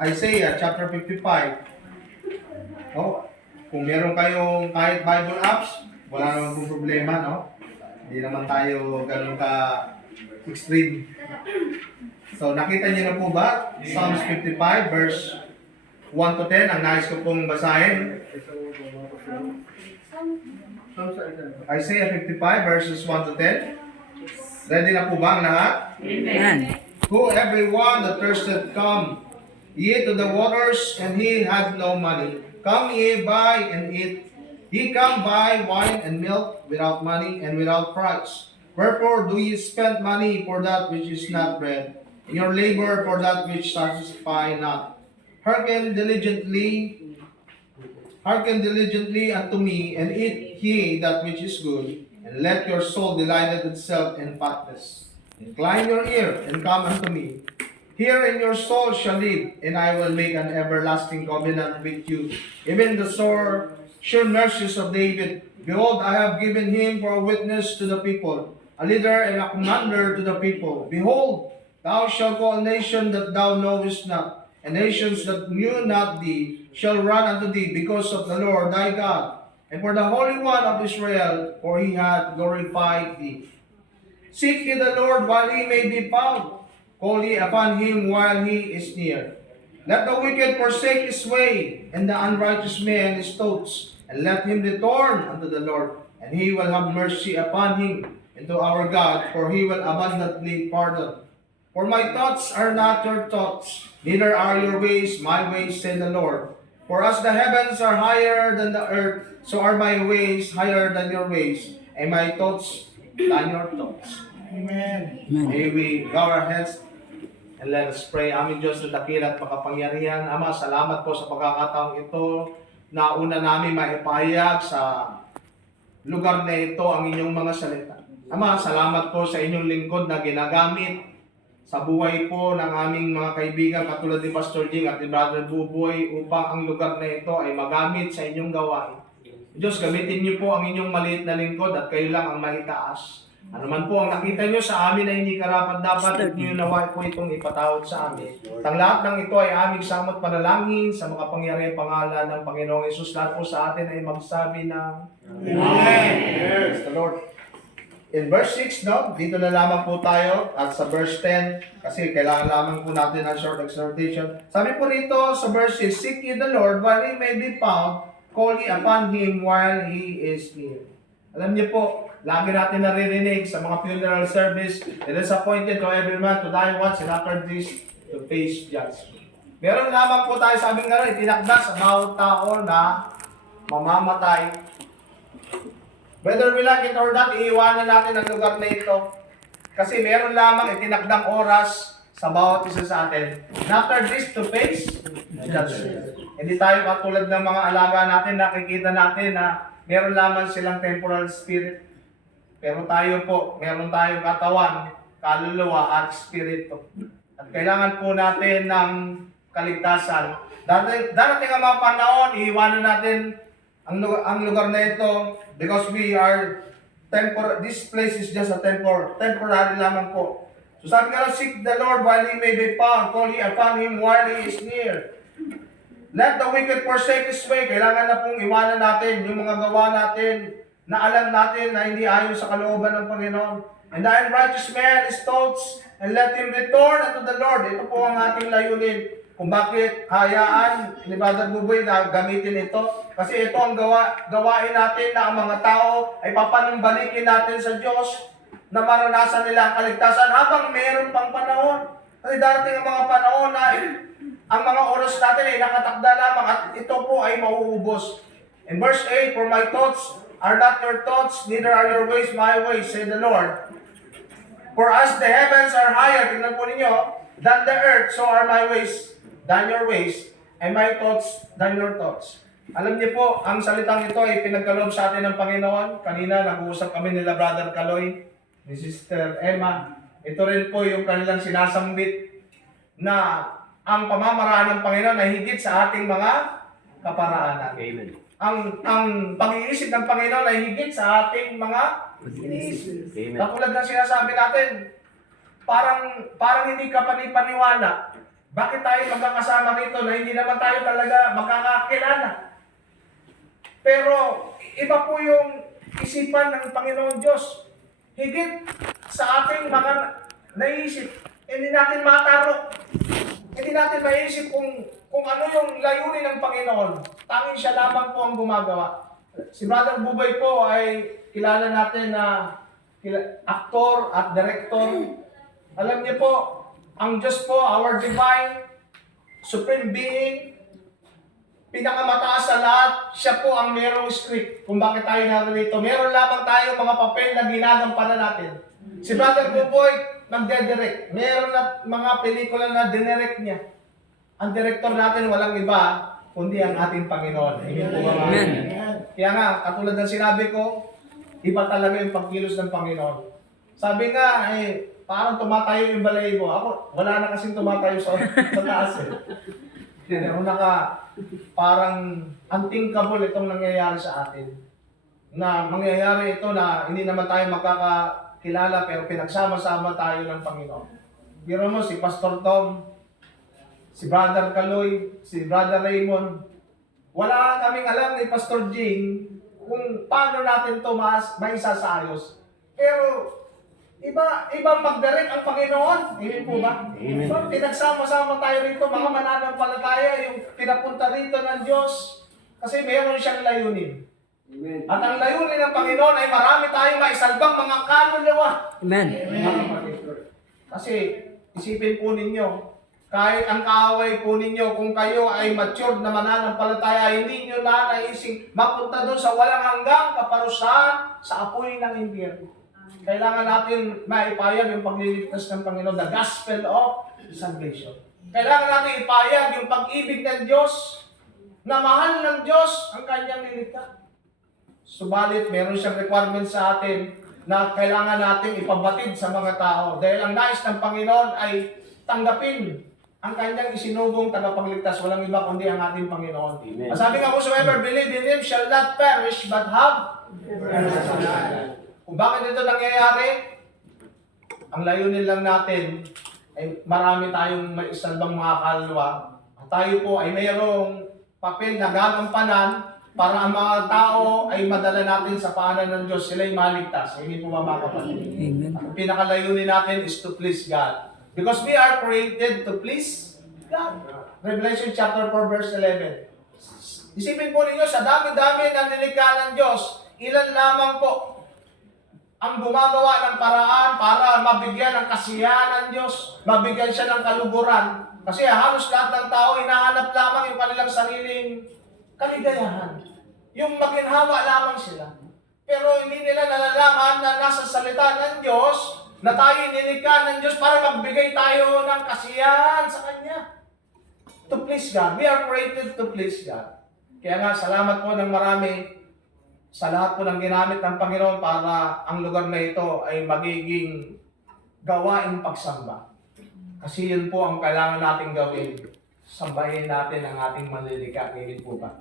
Isaiah chapter 55. No? Kung meron kayong kahit Bible apps, wala naman pong problema, no? Hindi naman tayo ganun ka extreme. So, nakita niyo na po ba? Psalms 55 verse 1 to 10. Ang nais ko pong basahin. Isaiah 55 verses 1 to 10. Ready na po ba ang lahat? Amen. Who everyone that thirsteth come, ye to the waters, and he had no money. Come ye buy and eat. Ye come buy wine and milk without money and without price. Wherefore do ye spend money for that which is not bread, and your labor for that which satisfy not? Hearken diligently unto me, and eat ye that which is good, and let your soul delight itself in fatness. Incline your ear and come unto me. Herein your soul shall live, and I will make an everlasting covenant with you, even the sure mercies of David. Behold, I have given him for a witness to the people, a leader and a commander to the people. Behold, thou shalt call a nation that thou knowest not, and nations that knew not thee shall run unto thee because of the Lord thy God, and for the Holy One of Israel, for he hath glorified thee. Seek ye the Lord while he may be found. Call ye upon him while he is near. Let the wicked forsake his way, and the unrighteous man his thoughts, and let him return unto the Lord, and he will have mercy upon him, and to our God, for he will abundantly pardon. For my thoughts are not your thoughts, neither are your ways my ways, said the Lord. For as the heavens are higher than the earth, so are my ways higher than your ways, and my thoughts than your thoughts. Amen. May we bow our heads and let us pray. Aming Diyos na dakila at makapangyarihan. Ama, salamat po sa pagkakataong ito na una namin maipahayag sa lugar na ito ang inyong mga salita. Ama, salamat po sa inyong lingkod na ginagamit sa buhay po ng aming mga kaibigan katulad ni Pastor Jing at ni Brother Buboy upang ang lugar na ito ay magamit sa inyong gawain. Diyos, gamitin niyo po ang inyong maliit na lingkod at kayo lang ang maitaas. Ano man po ang nakita nyo sa amin na hindi karapat-dapat at nyo nawa po itong ipatawad sa amin. Ang lahat ng ito ay aming samot panalangin sa makapangyarihang pangalan ng Panginoong Hesus. Lahat po sa atin ay magsabi ng Amen. Praise the Lord. In verse 6, no? Dito na lamang po tayo at sa verse 10 kasi kailangan lamang po natin ng short exhortation. Sabi po rito sa verse 6, seek ye the Lord while he may be found, call ye upon him while he is near. Alam niyo po, lagi natin naririnig sa mga funeral service, it is appointed to every man to die once and after this to face judgment. Meron lamang po tayo sabing nga itinakda sa bawat tao na mamamatay. Whether we like it or not, iiwanan natin ang lugar na ito. Kasi meron lamang itinakdang oras sa bawat isa sa atin. And after this to face judgment. Hindi tayo katulad ng mga alaga natin, nakikita natin na meron lamang silang temporal spirit. Pero tayo po, meron tayong katawan, kaluluwa at spirito. At kailangan po natin ng kaligtasan. Darating ang mga panahon, iiwanan natin ang lugar na ito because we are this place is just a temporary lamang po. So sabi nga, seek the Lord while he may be found, call ye upon him while he is near. Let the wicked forsake his way. Kailangan na pong iwanan natin yung mga gawa natin na alam natin na hindi ayon sa kalooban ng Panginoon. And the unrighteous man his thoughts, and let him return unto the Lord. Ito po ang ating layunin. Kung bakit hayaan ni Brother Buboy na gamitin ito. Kasi ito ang gawain natin na ang mga tao ay papanumbalikin natin sa Diyos na maranasan nila ang kaligtasan habang mayroon pang panahon. Kasi darating ang mga panahon na ang mga oras natin ay nakatakda lamang at ito po ay mauubos. In verse 8, for my thoughts are not your thoughts, neither are your ways my ways, said the Lord. For as the heavens are higher, tingnan po ninyo, than the earth, so are my ways than your ways, and my thoughts than your thoughts. Alam niyo po, ang salitang ito ay pinagkaloob sa atin ng Panginoon. Kanina, nag-uusap kami nila Brother Kaloy, ni Sister Emma. Ito rin po yung kanilang sinasambit na ang pamamaraan ng Panginoon ay higit sa ating mga kaparaanan. Amen. Ang pag-iisip ng Panginoon ay higit sa ating mga iniisip. Katulad ng sinasabi natin, parang hindi ka panipaniwala Bakit tayo magkakasama rito na hindi naman tayo talaga makakakilala? Pero iba po yung isipan ng Panginoon Diyos. Higit sa ating mga naisip, hindi natin mataro. Hindi natin maisip kung ano yung layunin ng Panginoon. Tanging siya lamang po ang gumagawa. Si Brother Bubay po ay kilala natin na aktor at director. Alam niyo po, ang Diyos po, our divine, supreme being, pinakamataas sa lahat, siya po ang merong script kung bakit tayo narito. Meron lamang tayo mga papel na ginagampanan natin. Si Brother Buboy, nagde-direct. Meron na mga pelikula na dinirect niya. Ang director natin walang iba, kundi ang ating Panginoon. Amen. Kaya nga, katulad ng sinabi ko, iba talaga yung pagkilos ng Panginoon. Sabi nga, parang tumatayo yung balahibo. Ako, wala na kasing tumatayo sa taas eh. Pero parang unthinkable itong nangyayari sa atin. Na mangyayari ito na hindi naman tayo makakakilala pero pinagsama-sama tayo ng Panginoon. Biro mo si Pastor Tom, si Brother Kaloy, si Brother Raymond. Wala kaming alam ni Pastor Jing kung paano natin ito maisasayos. Pero ibang mag-direct ang Panginoon. Hindi po ba? Amen. So, pinagsama-sama tayo rito, mga mananampalataya, yung pinapunta rito ng Diyos. Kasi mayroon siyang layunin. Amen. At ang layunin ng Panginoon ay marami tayong maisalbang mga kaluluwa. Amen. Kasi isipin po ninyo, kahit ang kaaway po ninyo, kung kayo ay matured na mananampalataya, hindi nyo na naising mapunta doon sa walang hanggang kaparusahan sa apoy ng impyerno. Kailangan natin maipayag yung pagliligtas ng Panginoon, the gospel of salvation. Kailangan natin ipayag yung pag-ibig ng Diyos, na mahal ng Diyos ang kanyang nilikha. Subalit, meron siyang requirement sa atin na kailangan natin ipabatid sa mga tao. Dahil ang nais ng Panginoon ay tanggapin ang kanyang isinugong tagapagligtas. Walang iba kundi ang ating Panginoon. Amen. Sabi nga, whosoever believe in Him shall not perish but have eternal life. Kung bakit ito nangyayari, ang layunin lang natin ay marami tayong maisalbang mga kaluluwa. Tayo po ay mayroong papel na gagampanan para ang mga tao ay madala natin sa paanan ng Diyos. Sila'y maligtas. Hindi po ba mga kapatid? Amen. Ang pinakalayunin natin is to please God. Because we are created to please God. Revelation chapter 4 verse 11. Isipin po ninyo, sa dami-dami ng nilikha ng Diyos, ilan lamang po ang gumagawa ng paraan para mabigyan ng kasiyahan ng Diyos, mabigyan siya ng kaluguran. Kasi halos lahat ng tao, hinahanap lamang yung kanilang sariling kaligayahan. Yung maginhawa lamang sila. Pero hindi nila nalalaman na nasa salita ng Diyos, na tayo nilikha ng Diyos para magbigay tayo ng kasiyahan sa Kanya. To please God. We are created to please God. Kaya nga, salamat po ng marami sa lahat po ng ginamit ng Panginoon para ang lugar na ito ay magiging gawaing pagsamba. Kasi yun po ang kailangan nating gawin. Sambahin natin ang ating manlilikha. Hindi po ba?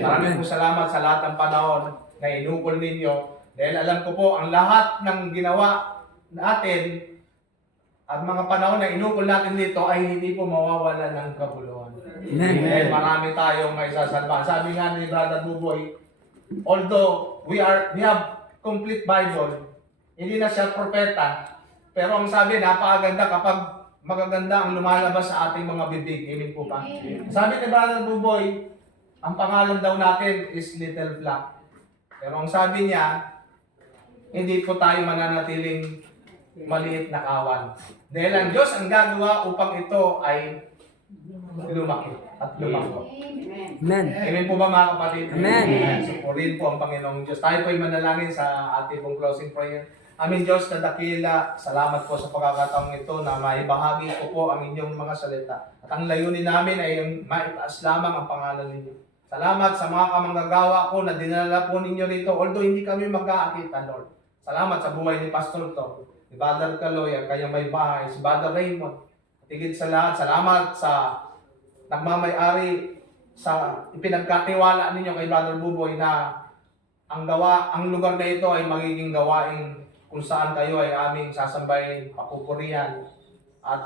Maraming po salamat sa lahat ng panahon na inukol ninyo. Dahil alam ko po, ang lahat ng ginawa natin at mga panahon na inukol natin dito ay hindi po mawawala ng kabuluhan. Dahil marami tayong maisasalba. Sabi nga ni Brother Buboy, although we have complete Bible, hindi na siya propeta, pero ang sabi, napakaganda kapag magaganda ang lumalabas sa ating mga bibig. Amen po ba? Sabi ni Brother Buboy, ang pangalan daw natin is Little Flock. Pero ang sabi niya, hindi po tayo mananatiling maliit na kawan. Dahil ang Diyos ang gagawa upang ito ay lumaki at lumako. Amen. Amen po ba mga kapatid? Amen. Supurin po ang Panginoong Diyos. Tayo po ay manalangin sa ating pong closing prayer. Aming Diyos na dakila, salamat po sa pagkakataong ito na maibahagi ko po ang inyong mga salita. At ang layunin namin ay maitaas lamang ang pangalan ninyo. Salamat sa mga kamanggagawa ko na dinala po ninyo rito, although hindi kami magkakita, Lord. Salamat sa buhay ni Pastor Tom, ni Brother Kaloy, ang kanyang may bahay, si Brother Raymond. At higit sa lahat, salamat sa nagmamay-ari sa ipinagkatiwala ninyo kay Brother Buboy na ang lugar na ito ay magiging gawaing kung saan kayo ay aming sasambahin, papupurihan, at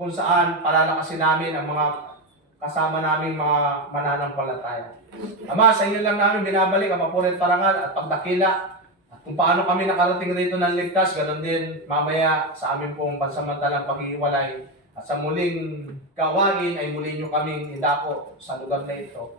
kung saan palalakasin namin ang mga kasama naming mga mananampalataya. Ama, sa inyo lang namin binabalik ang mapulit parangal at pagdakila at kung paano kami nakarating rito ng ligtas, ganun din mamaya sa amin pong pansamantalang paghihiwalay at sa muling gawain ay muli nyo kaming indako sa lugar na ito.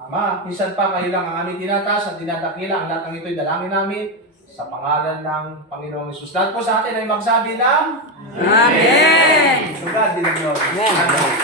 Ama, minsan pa kayo lang ang aming tinataas at dinadakila. Ang lahat ng ito'y dalangin namin sa pangalan ng Panginoong Hesus. Lahat po sa atin ay magsabi ng Amen! So God, din ang Lord. Amen.